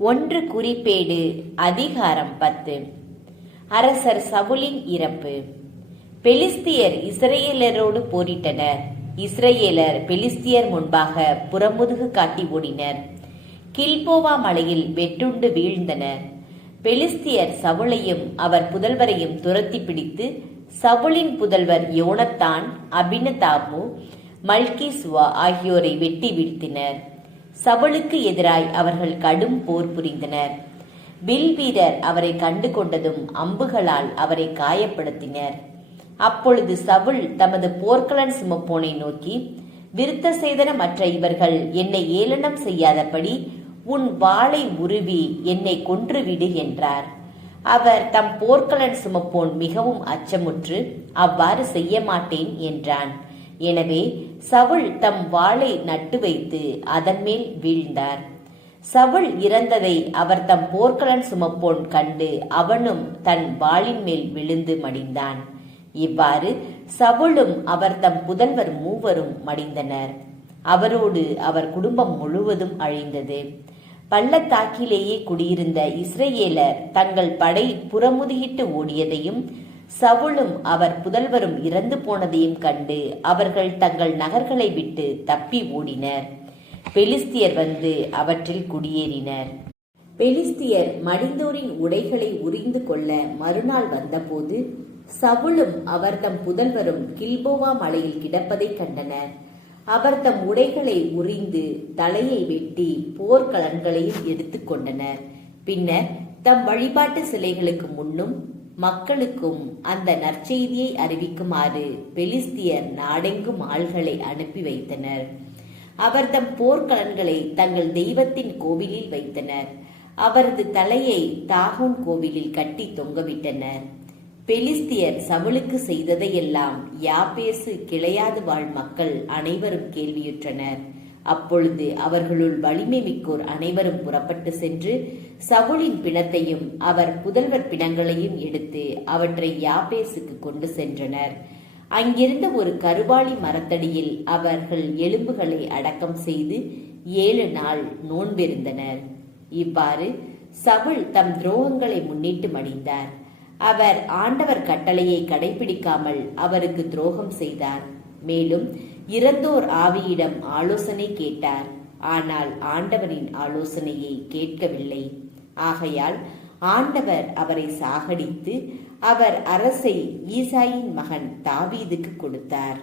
ஒன்று குறிப்பேடு அதிகாரம் 10. அரசர் சவுலின் இறப்பு. பெலிஸ்தியர் இஸ்ரேலரோடு போரிட்டனர். இஸ்ரேலர் பெலிஸ்தியர் முன்பாக புறமுதுகு காட்டி ஓடினர். கில்போவா மலையில் வெட்டுண்டு வீழ்ந்தனர். பெலிஸ்தியர் சவுலையும் அவர் புதல்வரையும் துரத்தி பிடித்து சவுலின் புதல்வர் யோனத்தான், அபினதாபு, மல்கிசுவா ஆகியோரை வெட்டி வீழ்த்தினர். சவுலுக்கு எதிராய் அவர்கள் கடும் போர் புரிந்தனர். வில் வீரர் அவரை கண்டு கொண்டதும் அம்புகளால் அவரை காயப்படுத்தினர். அப்பொழுது சவுல் தமது போர்க்களன் சுமப்போனை நோக்கி, விருத்த சேதனமற்ற இவர்கள் என்னை ஏளனம் செய்யாதபடி உன் வாளை உருவி என்னை கொன்றுவிடு என்றார். அவர் தம் போர்க்களன் சுமப்போன் மிகவும் அச்சமுற்று அவ்வாறு செய்ய மாட்டேன் என்றான். எனவே சவுல் தம் வாளை நட்டு வைத்து அதன் மேல் வீழ்ந்தார். சவுல் இறந்ததை அவர் தம் போர்க்களன் சுமப்போன் கண்டு அவனும் தன் வாளின் மேல் விழுந்து மடிந்தான். இவ்வாறு சவுலும் அவர் தம் புதல்வர் மூவரும் மடிந்தனர். அவரோடு அவர் குடும்பம் முழுவதும் அழிந்தது. பள்ளத்தாக்கிலேயே குடியிருந்த இஸ்ரேலர் தங்கள் படை புறமுதுகிட்டு ஓடியதையும் சவுலும் அவர் புதல்வரும் இறந்து போனதையும் கண்டு அவர்கள் தங்கள் நகர்களை விட்டு தப்பி ஓடினர். பெலிஸ்தியர் வந்து அவற்றில் குடியேறினர். பெலிஸ்தியர் மடிந்தோரின் உடைகளை உரிந்து கொள்ள மறுநாள் வந்தபோது சவுலும் அவர் தம் புதல்வரும் கில்போவா மலையில் கிடப்பதை கண்டனர். அவர் தம் உடைகளை உரிந்து தலையை வெட்டி போர்க்களன்களையும் எடுத்து கொண்டனர். பின்னர் தம் வழிபாட்டு சிலைகளுக்கு முன்னும் மக்களுக்கும் அந்த நற்செய்தியை அறிவிக்குமாறு பெலிஸ்தியர் நாடெங்கும் ஆள்களை அனுப்பி வைத்தனர். அவர் தம் போர்க்களன்களை தங்கள் தெய்வத்தின் கோவிலில் வைத்தனர். அவரது தலையை தாகோன் கோவிலில் கட்டி தொங்கவிட்டனர். பெலிஸ்தியர் சவுலுக்கு செய்ததையெல்லாம் யாபேசு கிளையாது வாழ் மக்கள் அனைவரும் கேள்வியுற்றனர். அப்பொழுது அவர்களுள் வலிமை மிக்கோர் அனைவரும் புறப்பட்டு சென்று சவுலின் பிணத்தையும் அவர் புதல்வர் பிணங்களையும் எடுத்து அவற்றை யாபேசுக்கு கொண்டு சென்றனர். அங்கிருந்த ஒரு கருவாளி மரத்தடியில் அவர்கள் எலும்புகளை அடக்கம் செய்து 7 நாள் நோன்பிருந்தனர். இவ்வாறு சவுல் தம் துரோகங்களை முன்னிட்டு மடிந்தார். அவர் ஆண்டவர் கட்டளையை கடைபிடிக்காமல் அவருக்கு துரோகம் செய்தார். மேலும் இறந்தோர் ஆவியிடம் ஆலோசனை கேட்டார். ஆனால் ஆண்டவரின் ஆலோசனையை கேட்கவில்லை. ஆகையால் ஆண்டவர் அவரை சாகடித்து அவர் அரசை ஈசாயின் மகன் தாவீதுக்கு கொடுத்தார்.